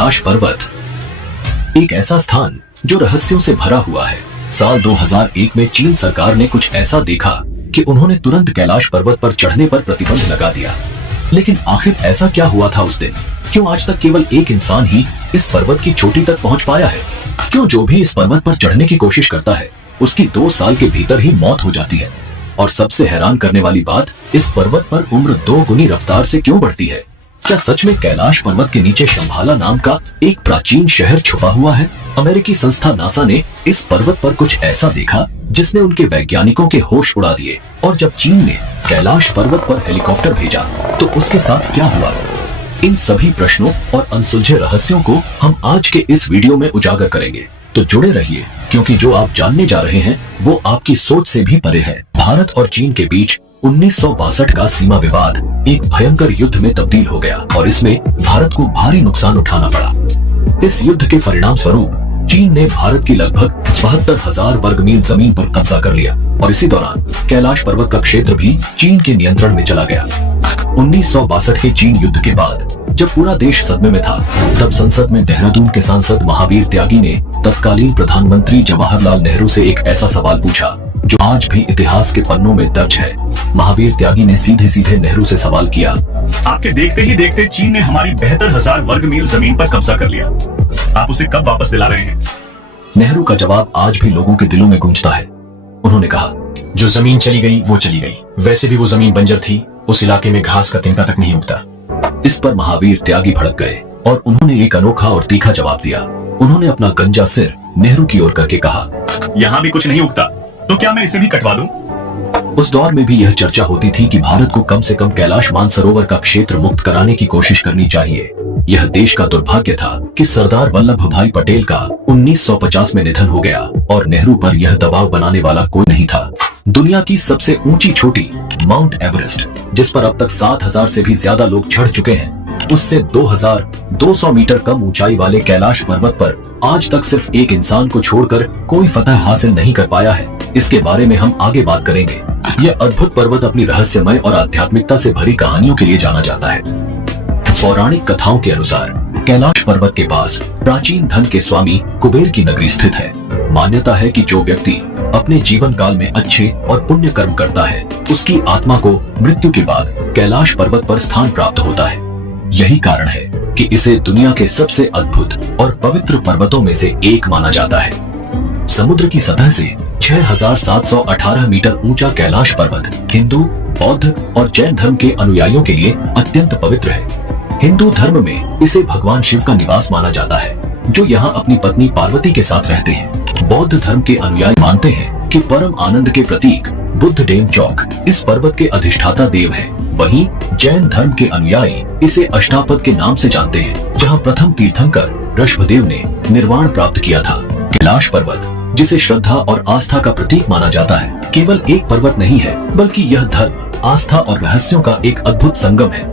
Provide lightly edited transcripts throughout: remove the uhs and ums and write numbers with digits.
कैलाश पर्वत, एक ऐसा स्थान जो रहस्यों से भरा हुआ है। साल 2001 में चीन सरकार ने कुछ ऐसा देखा कि उन्होंने तुरंत कैलाश पर्वत पर चढ़ने पर प्रतिबंध लगा दिया। लेकिन आखिर ऐसा क्या हुआ था उस दिन? क्यों आज तक केवल एक इंसान ही इस पर्वत की चोटी तक पहुंच पाया है? क्यों जो भी इस पर्वत पर चढ़ने की कोशिश करता है उसकी 2 साल के भीतर ही मौत हो जाती है? और सबसे हैरान करने वाली बात, इस पर्वत पर उम्र 2 गुनी रफ्तार से क्यों बढ़ती है? क्या सच में कैलाश पर्वत के नीचे शंभाला नाम का एक प्राचीन शहर छुपा हुआ है? अमेरिकी संस्था नासा ने इस पर्वत पर कुछ ऐसा देखा जिसने उनके वैज्ञानिकों के होश उड़ा दिए। और जब चीन ने कैलाश पर्वत पर हेलीकॉप्टर भेजा तो उसके साथ क्या हुआ? इन सभी प्रश्नों और अनसुलझे रहस्यों को हम आज के इस वीडियो में उजागर करेंगे। तो जुड़े रहिए, क्योंकि जो आप जानने जा रहे हैं वो आपकी सोच से भी परे है। भारत और चीन के बीच 1962 का सीमा विवाद एक भयंकर युद्ध में तब्दील हो गया और इसमें भारत को भारी नुकसान उठाना पड़ा। इस युद्ध के परिणाम स्वरूप चीन ने भारत की लगभग 72,000 वर्ग मील जमीन पर कब्जा कर लिया और इसी दौरान कैलाश पर्वत का क्षेत्र भी चीन के नियंत्रण में चला गया। 1962 के चीन युद्ध के बाद जब पूरा देश सदमे में था, तब संसद में देहरादून के सांसद महावीर त्यागी ने तत्कालीन प्रधानमंत्री जवाहरलाल नेहरू से एक ऐसा सवाल पूछा जो आज भी इतिहास के पन्नों में दर्ज है। महावीर त्यागी ने सीधे सीधे नेहरू से सवाल किया, आपके देखते ही देखते चीन ने हमारी 72,000 वर्ग मील जमीन पर कब्जा कर लिया, आप उसे कब वापस दिला रहे हैं? नेहरू का जवाब आज भी लोगों के दिलों में गूंजता है। उन्होंने कहा, जो जमीन चली गई वो चली गई, वैसे भी वो जमीन बंजर थी, उस इलाके में घास का तिनका तक नहीं उगता। इस पर महावीर त्यागी भड़क गए और उन्होंने एक अनोखा और तीखा जवाब दिया। उन्होंने अपना गंजा सिर नेहरू की ओर करके कहा, यहाँ भी कुछ नहीं उगता, तो क्या मैं इसे भी कटवा दूं? उस दौर में भी यह चर्चा होती थी कि भारत को कम से कम कैलाश मानसरोवर का क्षेत्र मुक्त कराने की कोशिश करनी चाहिए। यह देश का दुर्भाग्य था कि सरदार वल्लभ भाई पटेल का 1950 में निधन हो गया और नेहरू पर यह दबाव बनाने वाला कोई नहीं था। दुनिया की सबसे ऊंची चोटी माउंट एवरेस्ट, जिस पर अब तक 7,000 से भी ज्यादा लोग चढ़ चुके हैं, उससे 2,200 मीटर कम ऊंचाई वाले कैलाश पर्वत पर आज तक सिर्फ एक इंसान को छोड़कर कोई फतह हासिल नहीं कर पाया है। इसके बारे में हम आगे बात करेंगे। यह अद्भुत पर्वत अपनी रहस्यमय और आध्यात्मिकता से भरी कहानियों के लिए जाना जाता है। पौराणिक कथाओं के अनुसार कैलाश पर्वत के पास प्राचीन धन के स्वामी कुबेर की नगरी स्थित है। मान्यता है कि जो व्यक्ति अपने जीवन काल में अच्छे और पुण्य कर्म करता है, उसकी आत्मा को मृत्यु के बाद कैलाश पर्वत पर स्थान प्राप्त होता है। यही कारण है कि इसे दुनिया के सबसे अद्भुत और पवित्र पर्वतों में से एक माना जाता है। समुद्र की सतह से 6,718 मीटर ऊंचा कैलाश पर्वत हिंदू, बौद्ध और जैन धर्म के अनुयायियों के लिए अत्यंत पवित्र है। हिंदू धर्म में इसे भगवान शिव का निवास माना जाता है, जो यहाँ अपनी पत्नी पार्वती के साथ रहते हैं। बौद्ध धर्म के अनुयायी मानते हैं कि परम आनंद के प्रतीक बुद्ध डेम चौक इस पर्वत के अधिष्ठाता देव हैं। वहीं जैन धर्म के अनुयायी इसे अष्टापद के नाम से जानते हैं, जहाँ प्रथम तीर्थंकर ऋषभदेव ने निर्वाण प्राप्त किया था। कैलाश पर्वत, जिसे श्रद्धा और आस्था का प्रतीक माना जाता है, केवल एक पर्वत नहीं है, बल्कि यह धर्म, आस्था और रहस्यों का एक अद्भुत संगम है।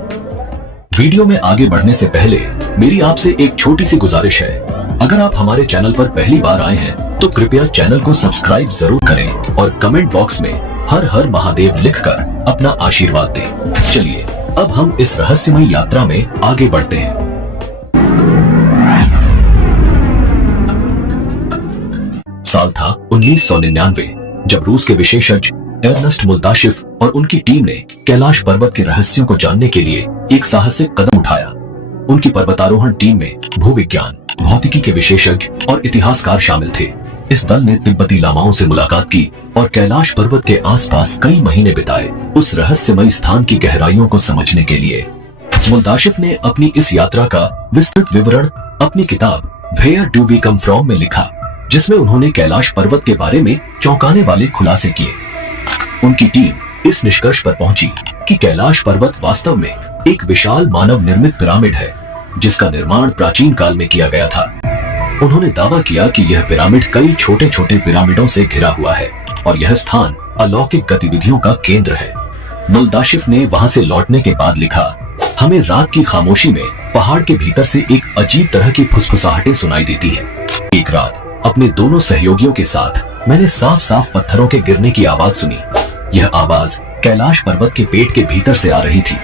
वीडियो में आगे बढ़ने से पहले मेरी आपसे एक छोटी सी गुजारिश है। अगर आप हमारे चैनल पर पहली बार आए हैं तो कृपया चैनल को सब्सक्राइब जरूर करें और कमेंट बॉक्स में हर हर महादेव लिखकर अपना आशीर्वाद दें। चलिए अब हम इस रहस्यमय यात्रा में आगे बढ़ते हैं। साल था 1999, जब रूस के विशेषज्ञ एर्नस्ट मुल्ताशिफ और उनकी टीम ने कैलाश पर्वत के रहस्यों को जानने के लिए एक साहसिक कदम उठाया। उनकी पर्वतारोहण टीम में भूविज्ञान, भौतिकी के विशेषज्ञ और इतिहासकार शामिल थे। इस दल ने तिब्बती लामाओं से मुलाकात की और कैलाश पर्वत के आसपास कई महीने बिताए उस रहस्यमय स्थान की गहराइयों को समझने के लिए। मुल्ताशिफ ने अपनी इस यात्रा का विस्तृत विवरण अपनी किताब where do we come from में लिखा, जिसमें उन्होंने कैलाश पर्वत के बारे में चौंकाने वाले खुलासे किए। उनकी टीम इस निष्कर्ष पर पहुंची कि कैलाश पर्वत वास्तव में एक विशाल मानव निर्मित पिरामिड है, जिसका निर्माण प्राचीन काल में किया गया था। उन्होंने दावा किया कि यह पिरामिड कई छोटे छोटे पिरामिडों से घिरा हुआ है और यह स्थान अलौकिक गतिविधियों का केंद्र है। मुल्ताशिफ ने वहां से लौटने के बाद लिखा, हमें रात की खामोशी में पहाड़ के भीतर से एक अजीब तरह की फुसफुसाहटें सुनाई देती हैं। एक रात अपने दोनों सहयोगियों के साथ मैंने साफ साफ पत्थरों के गिरने की आवाज सुनी। यह आवाज कैलाश पर्वत के पेट के भीतर से आ रही थी।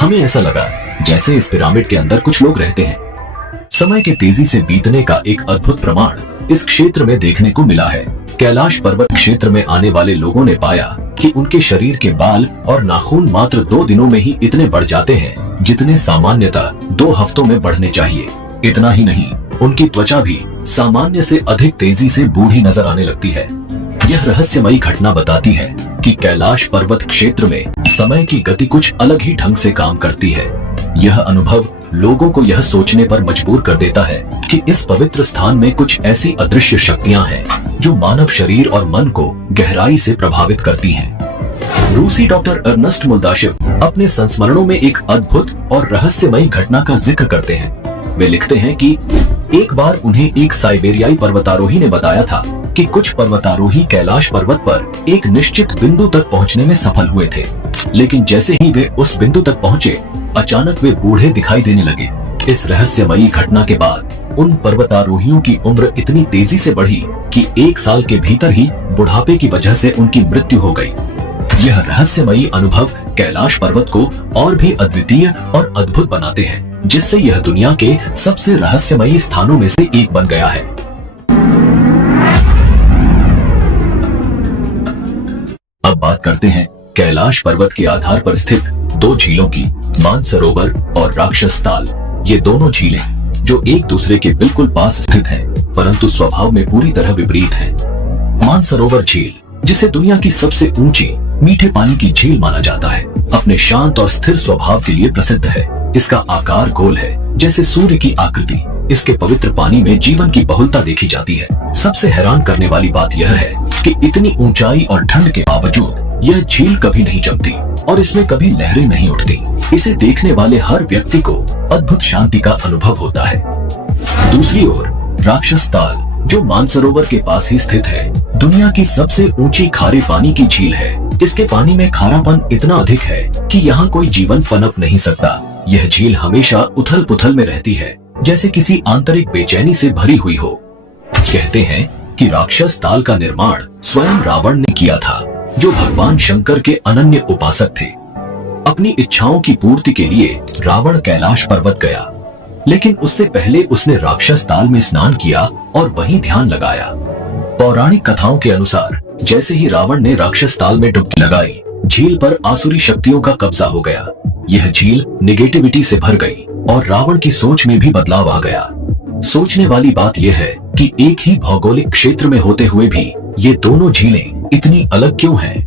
हमें ऐसा लगा जैसे इस पिरामिड के अंदर कुछ लोग रहते हैं। समय के तेजी से बीतने का एक अद्भुत प्रमाण इस क्षेत्र में देखने को मिला है। कैलाश पर्वत क्षेत्र में आने वाले लोगों ने पाया कि उनके शरीर के बाल और नाखून मात्र 2 दिनों में ही इतने बढ़ जाते हैं जितने सामान्यतः 2 हफ्तों में बढ़ने चाहिए। इतना ही नहीं, उनकी त्वचा भी सामान्य से अधिक तेजी से बूढ़ी नजर आने लगती है। यह रहस्यमयी घटना बताती है कि कैलाश पर्वत क्षेत्र में समय की गति कुछ अलग ही ढंग से काम करती है। यह अनुभव लोगों को यह सोचने पर मजबूर कर देता है कि इस पवित्र स्थान में कुछ ऐसी अदृश्य शक्तियां हैं जो मानव शरीर और मन को गहराई से प्रभावित करती हैं। रूसी डॉक्टर अर्नेस्ट मुल्दाशिफ अपने संस्मरणों में एक अद्भुत और रहस्यमयी घटना का जिक्र करते हैं। वे लिखते हैं कि एक बार उन्हें एक साइबेरियाई पर्वतारोही ने बताया था कि कुछ पर्वतारोही कैलाश पर्वत पर एक निश्चित बिंदु तक पहुंचने में सफल हुए थे, लेकिन जैसे ही वे उस बिंदु तक पहुंचे, अचानक वे बूढ़े दिखाई देने लगे। इस रहस्यमयी घटना के बाद उन पर्वतारोहियों की उम्र इतनी तेजी से बढ़ी कि 1 साल के भीतर ही बुढ़ापे की वजह से उनकी मृत्यु हो गई। यह रहस्यमयी अनुभव कैलाश पर्वत को और भी अद्वितीय और अद्भुत बनाते हैं, जिससे यह दुनिया के सबसे रहस्यमयी स्थानों में से एक बन गया है। अब बात करते हैं कैलाश पर्वत के आधार पर स्थित 2 झीलों की, मानसरोवर और राक्षस ताल। ये दोनों झीलें जो एक दूसरे के बिल्कुल पास स्थित हैं, परंतु स्वभाव में पूरी तरह विपरीत हैं। मानसरोवर झील, जिसे दुनिया की सबसे ऊंची मीठे पानी की झील माना जाता है, अपने शांत और स्थिर स्वभाव के लिए प्रसिद्ध है। इसका आकार गोल है, जैसे सूर्य की आकृति। इसके पवित्र पानी में जीवन की बहुलता देखी जाती है। सबसे हैरान करने वाली बात यह है कि इतनी ऊंचाई और ठंड के बावजूद यह झील कभी नहीं जमती और इसमें कभी लहरें नहीं उठती। इसे देखने वाले हर व्यक्ति को अद्भुत शांति का अनुभव होता है। दूसरी ओर राक्षस ताल, जो मानसरोवर के पास ही स्थित है, दुनिया की सबसे ऊंची खारे पानी की झील है। इसके पानी में खारापन इतना अधिक है कि यहाँ कोई जीवन पनप नहीं सकता। यह झील हमेशा उथल पुथल में रहती है, जैसे किसी आंतरिक बेचैनी से भरी हुई हो। कहते हैं कि राक्षस ताल का निर्माण स्वयं रावण ने किया था, जो भगवान शंकर के अनन्य उपासक थे। अपनी इच्छाओं की पूर्ति के लिए रावण कैलाश पर्वत गया, लेकिन उससे पहले उसने राक्षस ताल में स्नान किया और वहीं ध्यान लगाया। पौराणिक कथाओं के अनुसार जैसे ही रावण ने राक्षस ताल में डुबकी लगाई, झील पर आसुरी शक्तियों का कब्जा हो गया। यह झील निगेटिविटी से भर गई और रावण की सोच में भी बदलाव आ गया। सोचने वाली बात यह है कि एक ही भौगोलिक क्षेत्र में होते हुए भी ये दोनों झीलें इतनी अलग क्यों हैं?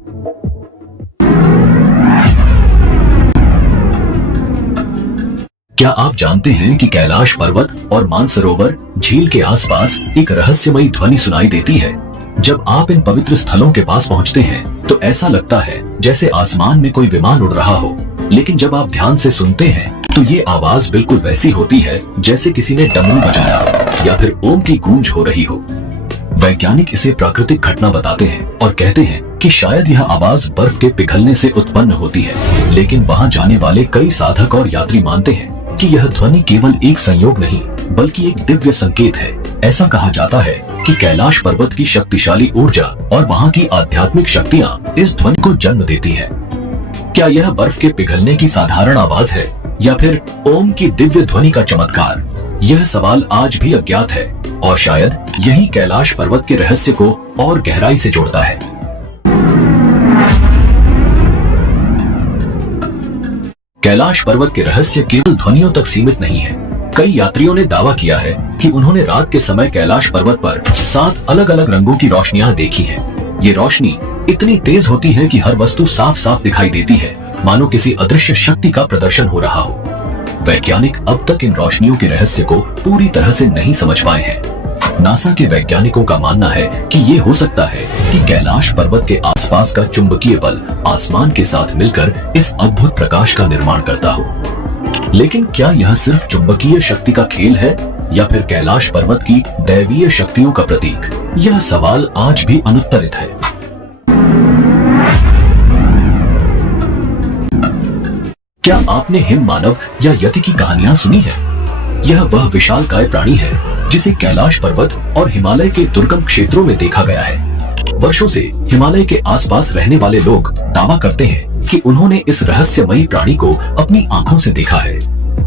क्या आप जानते हैं कि कैलाश पर्वत और मानसरोवर झील के आसपास एक रहस्यमयी ध्वनि सुनाई देती है? जब आप इन पवित्र स्थलों के पास पहुंचते हैं तो ऐसा लगता है जैसे आसमान में कोई विमान उड़ रहा हो, लेकिन जब आप ध्यान से सुनते हैं तो ये आवाज बिल्कुल वैसी होती है जैसे किसी ने डमरू बजाया या फिर ओम की गूंज हो रही हो। वैज्ञानिक इसे प्राकृतिक घटना बताते हैं और कहते हैं कि शायद यह आवाज बर्फ के पिघलने से उत्पन्न होती है, लेकिन वहां जाने वाले कई साधक और यात्री मानते हैं कि यह ध्वनि केवल एक संयोग नहीं बल्कि एक दिव्य संकेत है। ऐसा कहा जाता है कि कैलाश पर्वत की शक्तिशाली ऊर्जा और वहां की आध्यात्मिक शक्तियां इस ध्वनि को जन्म देती हैं। क्या यह बर्फ के पिघलने की साधारण आवाज है या फिर ओम की दिव्य ध्वनि का चमत्कार? यह सवाल आज भी अज्ञात है और शायद यही कैलाश पर्वत के रहस्य को और गहराई से जोड़ता है। कैलाश पर्वत के रहस्य केवल ध्वनियों तक सीमित नहीं है। कई यात्रियों ने दावा किया है कि उन्होंने रात के समय कैलाश पर्वत पर 7 अलग अलग रंगों की रोशनियां देखी हैं। ये रोशनी इतनी तेज होती है कि हर वस्तु साफ साफ दिखाई देती है, मानो किसी अदृश्य शक्ति का प्रदर्शन हो रहा हो। वैज्ञानिक अब तक इन रोशनियों के रहस्य को पूरी तरह से नहीं समझ पाए हैं। नासा के वैज्ञानिकों का मानना है कि ये हो सकता है कि कैलाश पर्वत के आसपास का चुंबकीय बल आसमान के साथ मिलकर इस अद्भुत प्रकाश का निर्माण करता हो। लेकिन क्या यह सिर्फ चुंबकीय शक्ति का खेल है या फिर कैलाश पर्वत की दैवीय शक्तियों का प्रतीक? यह सवाल आज भी अनुत्तरित है। क्या आपने हिम मानव या यति की कहानियां सुनी है? यह वह विशालकाय प्राणी है जिसे कैलाश पर्वत और हिमालय के दुर्गम क्षेत्रों में देखा गया है। वर्षों से हिमालय के आसपास रहने वाले लोग दावा करते हैं कि उन्होंने इस रहस्यमयी प्राणी को अपनी आंखों से देखा है,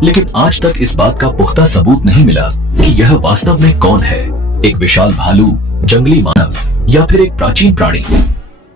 लेकिन आज तक इस बात का पुख्ता सबूत नहीं मिला कि यह वास्तव में कौन है, एक विशाल भालू, जंगली मानव या फिर एक प्राचीन प्राणी।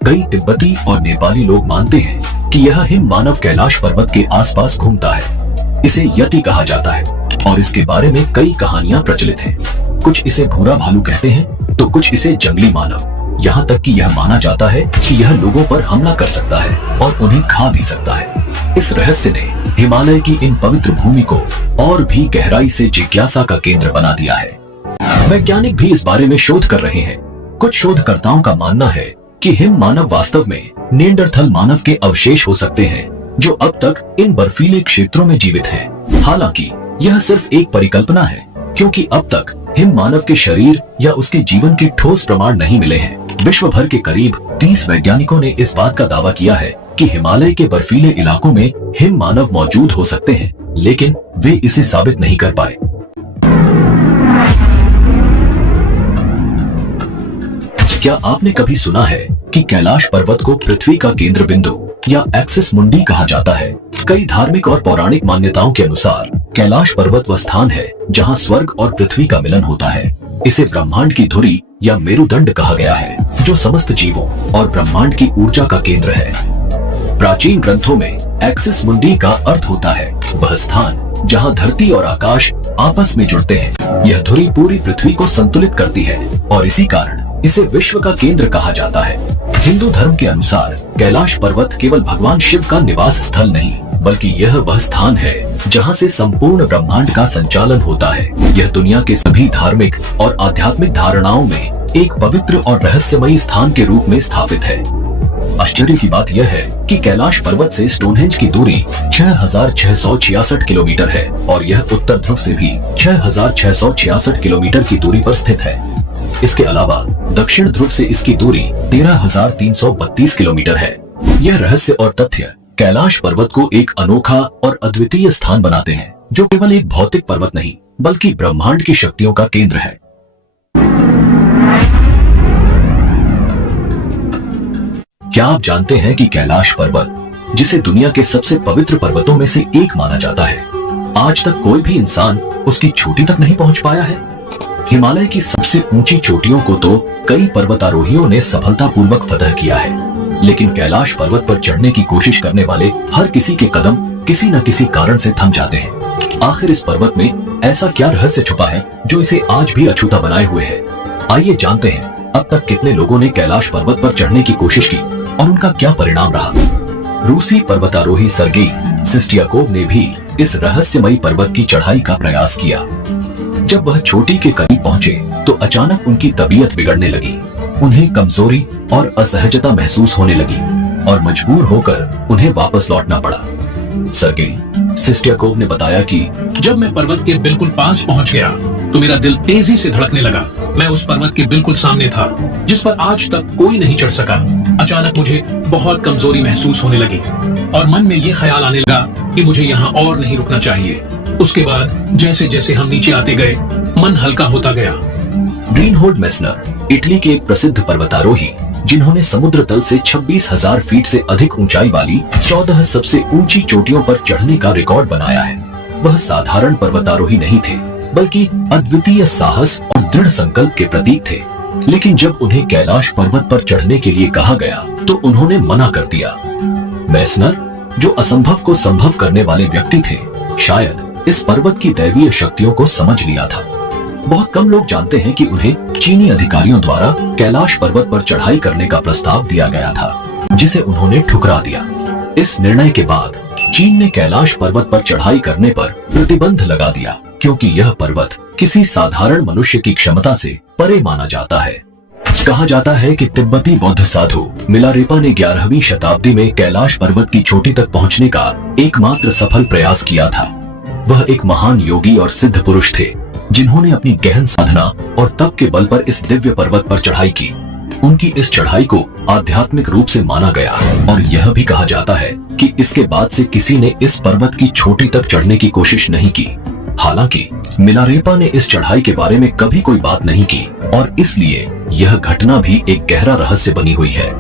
कई तिब्बती और नेपाली लोग मानते हैं कि यह हिम मानव कैलाश पर्वत के आसपास घूमता है। इसे यति कहा जाता है और इसके बारे में कई कहानियां प्रचलित हैं। कुछ इसे भूरा भालू कहते हैं तो कुछ इसे जंगली मानव। यहाँ तक कि यह माना जाता है कि यह लोगों पर हमला कर सकता है और उन्हें खा भी सकता है। इस रहस्य ने हिमालय की इन पवित्र भूमि को और भी गहराई से जिज्ञासा का केंद्र बना दिया है। वैज्ञानिक भी इस बारे में शोध कर रहे हैं। कुछ शोधकर्ताओं का मानना है कि हिम मानव वास्तव में निएंडरथल मानव के अवशेष हो सकते हैं जो अब तक इन बर्फीले क्षेत्रों में जीवित हैं। हालांकि यह सिर्फ एक परिकल्पना है, क्योंकि अब तक हिम मानव के शरीर या उसके जीवन के ठोस प्रमाण नहीं मिले हैं। विश्व भर के करीब 30 वैज्ञानिकों ने इस बात का दावा किया है कि हिमालय के बर्फीले इलाकों में हिम मानव मौजूद हो सकते हैं, लेकिन वे इसे साबित नहीं कर पाए। क्या आपने कभी सुना है कि कैलाश पर्वत को पृथ्वी का केंद्र बिंदु या एक्सिस मुंडी कहा जाता है? कई धार्मिक और पौराणिक मान्यताओं के अनुसार कैलाश पर्वत वह स्थान है जहां स्वर्ग और पृथ्वी का मिलन होता है। इसे ब्रह्मांड की धुरी या मेरुदंड कहा गया है, जो समस्त जीवों और ब्रह्मांड की ऊर्जा का केंद्र है। प्राचीन ग्रंथों में एक्सिस मुंडी का अर्थ होता है वह स्थान जहां धरती और आकाश आपस में जुड़ते हैं। यह धुरी पूरी पृथ्वी को संतुलित करती है और इसी कारण इसे विश्व का केंद्र कहा जाता है। हिंदू धर्म के अनुसार कैलाश पर्वत केवल भगवान शिव का निवास स्थल नहीं, बल्कि यह वह स्थान है जहां से संपूर्ण ब्रह्मांड का संचालन होता है। यह दुनिया के सभी धार्मिक और आध्यात्मिक धारणाओं में एक पवित्र और रहस्यमयी स्थान के रूप में स्थापित है। आश्चर्य की बात यह है कि कैलाश पर्वत से स्टोनहेंज की दूरी 6,666 किलोमीटर है और यह उत्तर ध्रुव से भी 6,666 किलोमीटर की दूरी पर स्थित है। इसके अलावा दक्षिण ध्रुव से इसकी दूरी 13,332 किलोमीटर है। यह रहस्य और तथ्य कैलाश पर्वत को एक अनोखा और अद्वितीय स्थान बनाते हैं, जो केवल एक भौतिक पर्वत नहीं बल्कि ब्रह्मांड की शक्तियों का केंद्र है। क्या आप जानते हैं कि कैलाश पर्वत, जिसे दुनिया के सबसे पवित्र पर्वतों में से एक माना जाता है, आज तक कोई भी इंसान उसकी चोटी तक नहीं पहुंच पाया है। हिमालय की सबसे ऊंची चोटियों को तो कई पर्वतारोहियों ने सफलतापूर्वक फतह किया है, लेकिन कैलाश पर्वत पर चढ़ने की कोशिश करने वाले हर किसी के कदम किसी न किसी कारण से थम जाते हैं। आखिर इस पर्वत में ऐसा क्या रहस्य छुपा है जो इसे आज भी अछूता बनाए हुए है? आइए जानते हैं अब तक कितने लोगों ने कैलाश पर्वत पर चढ़ने की कोशिश की और उनका क्या परिणाम रहा। रूसी पर्वतारोही सर्गेई सिस्टियाकोव ने भी इस रहस्यमयी पर्वत की चढ़ाई का प्रयास किया। जब वह चोटी के करीब पहुंचे तो अचानक उनकी तबीयत बिगड़ने लगी। उन्हें कमजोरी और असहजता महसूस होने लगी और मजबूर होकर उन्हें वापस लौटना पड़ा। सर्गेई सिस्टियाकोव ने बताया कि जब मैं पर्वत के बिल्कुल पास पहुंच गया तो मेरा दिल तेजी से धड़कने लगा। मैं उस पर्वत के बिल्कुल सामने था जिस पर आज तक कोई नहीं चढ़ सका। अचानक मुझे बहुत कमजोरी महसूस होने लगी और मन में ये ख्याल आने लगा कि मुझे यहाँ और नहीं रुकना चाहिए। उसके बाद जैसे जैसे हम नीचे आते गए, मन हल्का होता गया। रीनहोल्ड मेसनर इटली के एक प्रसिद्ध पर्वतारोही, जिन्होंने समुद्र तल से 26,000 फीट से अधिक ऊंचाई वाली 14 सबसे ऊंची चोटियों पर चढ़ने का रिकॉर्ड बनाया है, वह साधारण पर्वतारोही नहीं थे, बल्कि अद्वितीय साहस और दृढ़ संकल्प के प्रतीक थे। लेकिन जब उन्हें कैलाश पर्वत पर चढ़ने के लिए कहा गया तो उन्होंने मना कर दिया। मेसनर, जो असंभव को संभव करने वाले व्यक्ति थे, शायद इस पर्वत की दैवीय शक्तियों को समझ लिया था। बहुत कम लोग जानते हैं कि उन्हें चीनी अधिकारियों द्वारा कैलाश पर्वत पर चढ़ाई करने का प्रस्ताव दिया गया था, जिसे उन्होंने ठुकरा दिया। इस निर्णय के बाद चीन ने कैलाश पर्वत पर चढ़ाई करने पर प्रतिबंध लगा दिया, क्योंकि यह पर्वत किसी साधारण मनुष्य की क्षमता से परे माना जाता है। कहा जाता है कि तिब्बती बौद्ध साधु मिलारेपा ने 11वीं शताब्दी में कैलाश पर्वत की चोटी तक पहुंचने का एकमात्र सफल प्रयास किया था। वह एक महान योगी और सिद्ध पुरुष थे, जिन्होंने अपनी गहन साधना और तप के बल पर इस दिव्य पर्वत पर चढ़ाई की। उनकी इस चढ़ाई को आध्यात्मिक रूप से माना गया और यह भी कहा जाता है कि इसके बाद से किसी ने इस पर्वत की चोटी तक चढ़ने की कोशिश नहीं की। हालांकि मिलारेपा ने इस चढ़ाई के बारे में कभी कोई बात नहीं की और इसलिए यह घटना भी एक गहरा रहस्य बनी हुई है।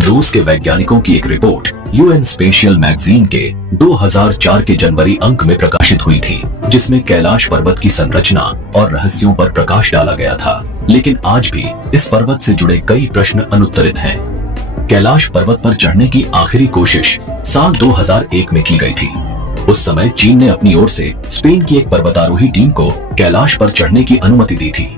रूस के वैज्ञानिकों की एक रिपोर्ट यूएन स्पेशियल मैगजीन के 2004 के जनवरी अंक में प्रकाशित हुई थी, जिसमें कैलाश पर्वत की संरचना और रहस्यों पर प्रकाश डाला गया था। लेकिन आज भी इस पर्वत से जुड़े कई प्रश्न अनुत्तरित हैं। कैलाश पर्वत पर चढ़ने की आखिरी कोशिश साल 2001 में की गई थी। उस समय चीन ने अपनी ओर से स्पेन की एक पर्वतारोही टीम को कैलाश पर चढ़ने की अनुमति दी थी।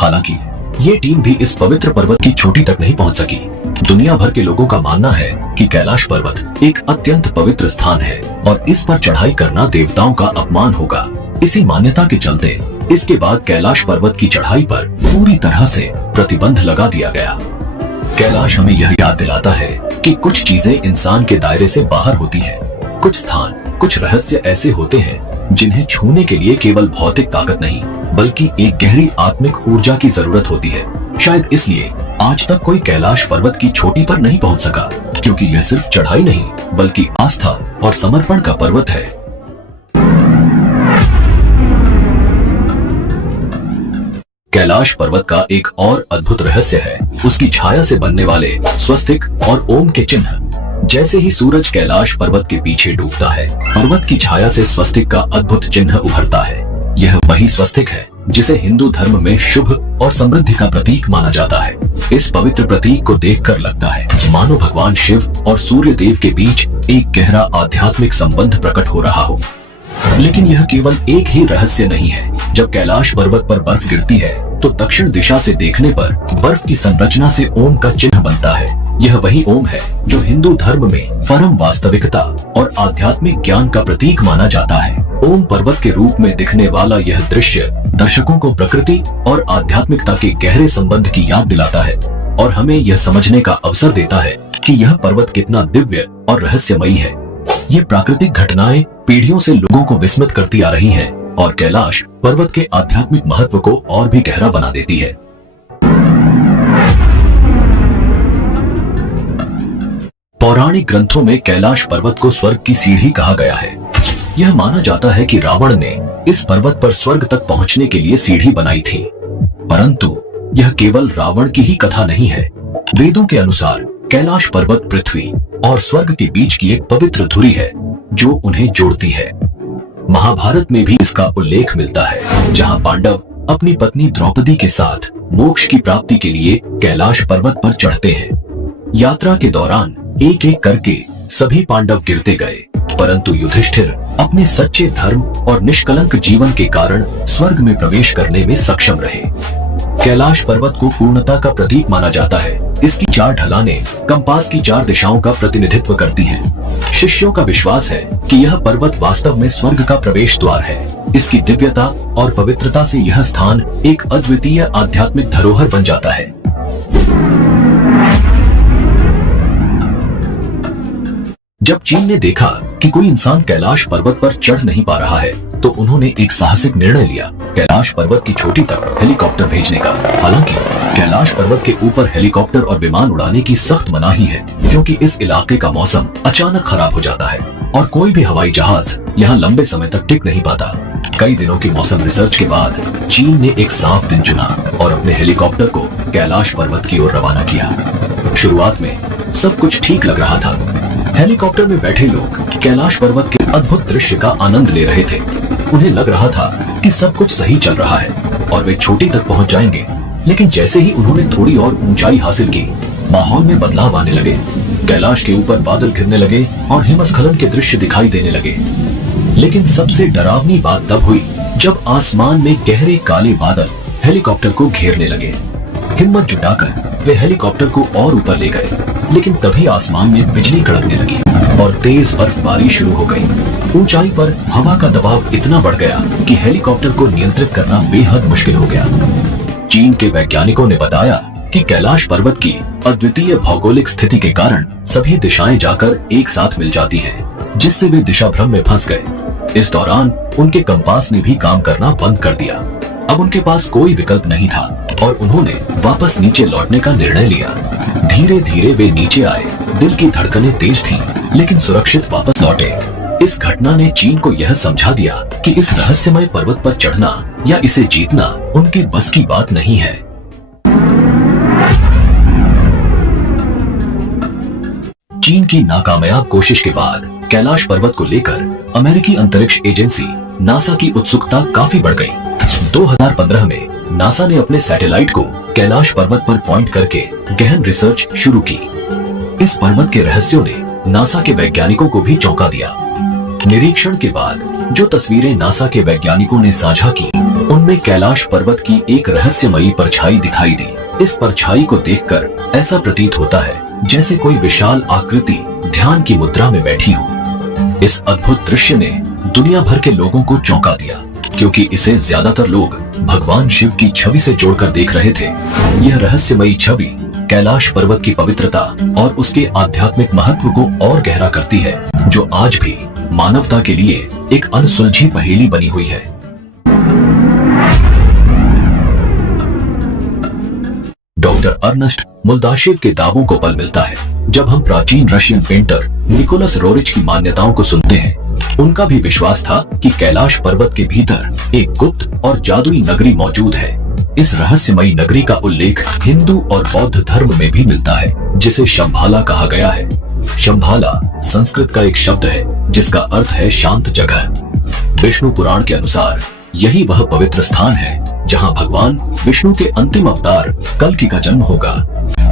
हालांकि ये टीम भी इस पवित्र पर्वत की चोटी तक नहीं पहुंच सकी। दुनिया भर के लोगों का मानना है कि कैलाश पर्वत एक अत्यंत पवित्र स्थान है और इस पर चढ़ाई करना देवताओं का अपमान होगा। इसी मान्यता के चलते इसके बाद कैलाश पर्वत की चढ़ाई पर पूरी तरह से प्रतिबंध लगा दिया गया। कैलाश हमें यह याद दिलाता है कि कुछ चीजें इंसान के दायरे से बाहर होती हैं। कुछ स्थान, कुछ रहस्य ऐसे होते हैं जिन्हें छूने के लिए केवल भौतिक ताकत नहीं, बल्कि एक गहरी आत्मिक ऊर्जा की जरूरत होती है। शायद इसलिए आज तक कोई कैलाश पर्वत की चोटी पर नहीं पहुंच सका, क्योंकि यह सिर्फ चढ़ाई नहीं, बल्कि आस्था और समर्पण का पर्वत है। कैलाश पर्वत का एक और अद्भुत रहस्य है उसकी छाया से बनने वाले स्वस्तिक और ओम के चिन्ह। जैसे ही सूरज कैलाश पर्वत के पीछे डूबता है, पर्वत की छाया से स्वस्तिक का अद्भुत चिन्ह उभरता है। यह वही स्वस्तिक है जिसे हिंदू धर्म में शुभ और समृद्धि का प्रतीक माना जाता है। इस पवित्र प्रतीक को देखकर लगता है मानो भगवान शिव और सूर्य देव के बीच एक गहरा आध्यात्मिक संबंध प्रकट हो रहा हो। लेकिन यह केवल एक ही रहस्य नहीं है। जब कैलाश पर्वत पर बर्फ गिरती है तो दक्षिण दिशा से देखने पर बर्फ की संरचना से ओम का चिन्ह बनता है। यह वही ओम है जो हिंदू धर्म में परम वास्तविकता और आध्यात्मिक ज्ञान का प्रतीक माना जाता है। ओम पर्वत के रूप में दिखने वाला यह दृश्य दर्शकों को प्रकृति और आध्यात्मिकता के गहरे संबंध की याद दिलाता है और हमें यह समझने का अवसर देता है कि यह पर्वत कितना दिव्य और रहस्यमयी है। ये प्राकृतिक घटनाएं पीढ़ियों से लोगों को विस्मित करती आ रही हैं और कैलाश पर्वत के आध्यात्मिक महत्व को और भी गहरा बना देती है। पौराणिक ग्रंथों में कैलाश पर्वत को स्वर्ग की सीढ़ी कहा गया है। यह माना जाता है कि रावण ने इस पर्वत पर स्वर्ग तक पहुंचने के लिए सीढ़ी बनाई थी, परंतु यह केवल रावण की ही कथा नहीं है। वेदों के अनुसार कैलाश पर्वत पृथ्वी और स्वर्ग के बीच की एक पवित्र धुरी है जो उन्हें जोड़ती है। महाभारत में भी इसका उल्लेख मिलता है, जहां पांडव अपनी पत्नी द्रौपदी के साथ मोक्ष की प्राप्ति के लिए कैलाश पर्वत पर चढ़ते हैं। यात्रा के दौरान एक एक करके सभी पांडव गिरते गए, परंतु युधिष्ठिर अपने सच्चे धर्म और निष्कलंक जीवन के कारण स्वर्ग में प्रवेश करने में सक्षम रहे। कैलाश पर्वत को पूर्णता का प्रतीक माना जाता है। इसकी 4 ढलानें कंपास की 4 दिशाओं का प्रतिनिधित्व करती हैं। शिष्यों का विश्वास है कि यह पर्वत वास्तव में स्वर्ग का प्रवेश द्वार है। इसकी दिव्यता और पवित्रता से यह स्थान एक अद्वितीय आध्यात्मिक धरोहर बन जाता है। जब चीन ने देखा कि कोई इंसान कैलाश पर्वत पर चढ़ नहीं पा रहा है, तो उन्होंने एक साहसिक निर्णय लिया, कैलाश पर्वत की चोटी तक हेलीकॉप्टर भेजने का। हालांकि कैलाश पर्वत के ऊपर हेलीकॉप्टर और विमान उड़ाने की सख्त मनाही है, क्योंकि इस इलाके का मौसम अचानक खराब हो जाता है और कोई भी हवाई जहाज यहाँ लंबे समय तक टिक नहीं पाता। कई दिनों की मौसम रिसर्च के बाद चीन ने एक साफ दिन चुना और अपने हेलीकॉप्टर को कैलाश पर्वत की ओर रवाना किया। शुरुआत में सब कुछ ठीक लग रहा था। हेलीकॉप्टर में बैठे लोग कैलाश पर्वत के अद्भुत दृश्य का आनंद ले रहे थे। उन्हें लग रहा था कि सब कुछ सही चल रहा है और वे चोटी तक पहुंच जाएंगे। लेकिन जैसे ही उन्होंने थोड़ी और ऊंचाई हासिल की, माहौल में बदलाव आने लगे। कैलाश के ऊपर बादल घिरने लगे और हिमस्खलन के दृश्य दिखाई देने लगे। लेकिन सबसे डरावनी बात तब हुई जब आसमान में गहरे काले बादल हेलीकॉप्टर को घेरने लगे। हिम्मत जुटाकर वे हेलीकॉप्टर को और ऊपर ले गए, लेकिन तभी आसमान में बिजली कड़कने लगी और तेज बर्फबारी शुरू हो गई। ऊंचाई पर हवा का दबाव इतना बढ़ गया कि हेलीकॉप्टर को नियंत्रित करना बेहद मुश्किल हो गया। चीन के वैज्ञानिकों ने बताया कि कैलाश पर्वत की अद्वितीय भौगोलिक स्थिति के कारण सभी दिशाएं जाकर एक साथ मिल जाती हैं, जिससे वे दिशा भ्रम में फंस गए। इस दौरान उनके कंपास ने भी काम करना बंद कर दिया। अब उनके पास कोई विकल्प नहीं था और उन्होंने वापस नीचे लौटने का निर्णय लिया। धीरे धीरे वे नीचे आए। दिल की धड़कनें तेज थीं, लेकिन सुरक्षित वापस लौटे। इस घटना ने चीन को यह समझा दिया कि इस रहस्यमय पर्वत पर चढ़ना या इसे जीतना उनके बस की बात नहीं है। चीन की नाकामयाब कोशिश के बाद कैलाश पर्वत को लेकर अमेरिकी अंतरिक्ष एजेंसी नासा की उत्सुकता काफी बढ़ गई। 2015 में नासा ने अपने सैटेलाइट को कैलाश पर्वत पर पॉइंट करके गहन रिसर्च शुरू की। इस पर्वत के रहस्यों ने नासा के वैज्ञानिकों को भी चौंका दिया। निरीक्षण के बाद जो तस्वीरें नासा के वैज्ञानिकों ने साझा की, उनमें कैलाश पर्वत की एक रहस्यमयी परछाई दिखाई दी। इस परछाई को देखकर ऐसा प्रतीत होता है जैसे कोई विशाल आकृति ध्यान की मुद्रा में बैठी हो। इस अद्भुत दृश्य ने दुनिया भर के लोगों को चौंका दिया, क्योंकि इसे ज्यादातर लोग भगवान शिव की छवि से जोड़कर देख रहे थे। यह रहस्यमयी छवि कैलाश पर्वत की पवित्रता और उसके आध्यात्मिक महत्व को और गहरा करती है, जो आज भी मानवता के लिए एक अनसुलझी पहेली बनी हुई है। डॉक्टर अर्नेस्ट मुल्दाशेव के दावों को बल मिलता है जब हम प्राचीन रशियन पेंटर निकोलस रोरिच की मान्यताओं को सुनते हैं। उनका भी विश्वास था कि कैलाश पर्वत के भीतर एक गुप्त और जादुई नगरी मौजूद है। इस रहस्यमयी नगरी का उल्लेख हिंदू और बौद्ध धर्म में भी मिलता है, जिसे शंभाला कहा गया है। शंभाला संस्कृत का एक शब्द है जिसका अर्थ है शांत जगह। विष्णु पुराण के अनुसार यही वह पवित्र स्थान है जहां भगवान विष्णु के अंतिम अवतार कल्कि का जन्म होगा।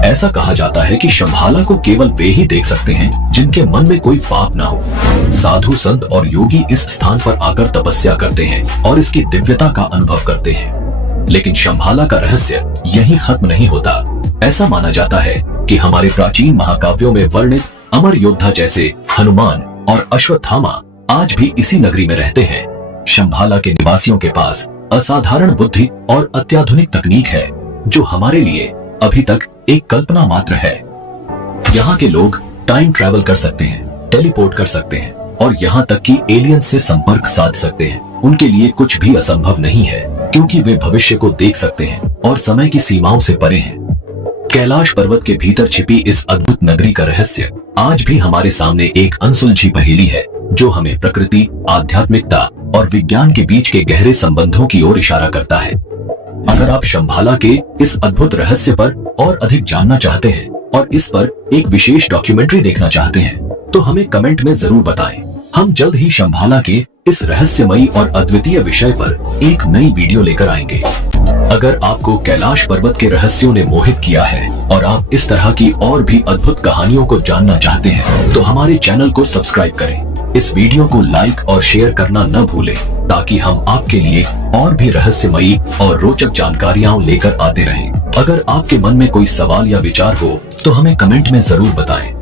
ऐसा कहा जाता है कि शंभाला को केवल वे ही देख सकते हैं जिनके मन में कोई पाप न हो। साधु संत और योगी इस स्थान पर आकर तपस्या करते हैं और इसकी दिव्यता का अनुभव करते हैं। लेकिन शंभाला का रहस्य यहीं खत्म नहीं होता। ऐसा माना जाता है कि हमारे प्राचीन महाकाव्यों में वर्णित अमर योद्धा जैसे हनुमान और अश्वत्थामा आज भी इसी नगरी में रहते हैं। शंभाला के निवासियों के पास असाधारण बुद्धि और अत्याधुनिक तकनीक है, जो हमारे लिए अभी तक एक कल्पना मात्र है। यहाँ के लोग टाइम ट्रैवल कर सकते हैं, टेलीपोर्ट कर सकते हैं और यहाँ तक कि एलियंस से संपर्क साध सकते हैं। उनके लिए कुछ भी असंभव नहीं है, क्योंकि वे भविष्य को देख सकते हैं और समय की सीमाओं से परे हैं। कैलाश पर्वत के भीतर छिपी इस अद्भुत नगरी का रहस्य आज भी हमारे सामने एक अनसुलझी पहेली है, जो हमें प्रकृति, आध्यात्मिकता और विज्ञान के बीच के गहरे संबंधों की ओर इशारा करता है। अगर आप शंभाला के इस अद्भुत रहस्य पर और अधिक जानना चाहते हैं और इस पर एक विशेष डॉक्यूमेंट्री देखना चाहते हैं, तो हमें कमेंट में जरूर बताएं। हम जल्द ही शंभाला के इस रहस्यमयी और अद्वितीय विषय पर एक नई वीडियो लेकर आएंगे। अगर आपको कैलाश पर्वत के रहस्यों ने मोहित किया है और आप इस तरह की और भी अद्भुत कहानियों को जानना चाहते हैं, तो हमारे चैनल को सब्सक्राइब करें। इस वीडियो को लाइक और शेयर करना न भूलें, ताकि हम आपके लिए और भी रहस्यमयी और रोचक जानकारियां लेकर आते रहें। अगर आपके मन में कोई सवाल या विचार हो, तो हमें कमेंट में जरूर बताएं।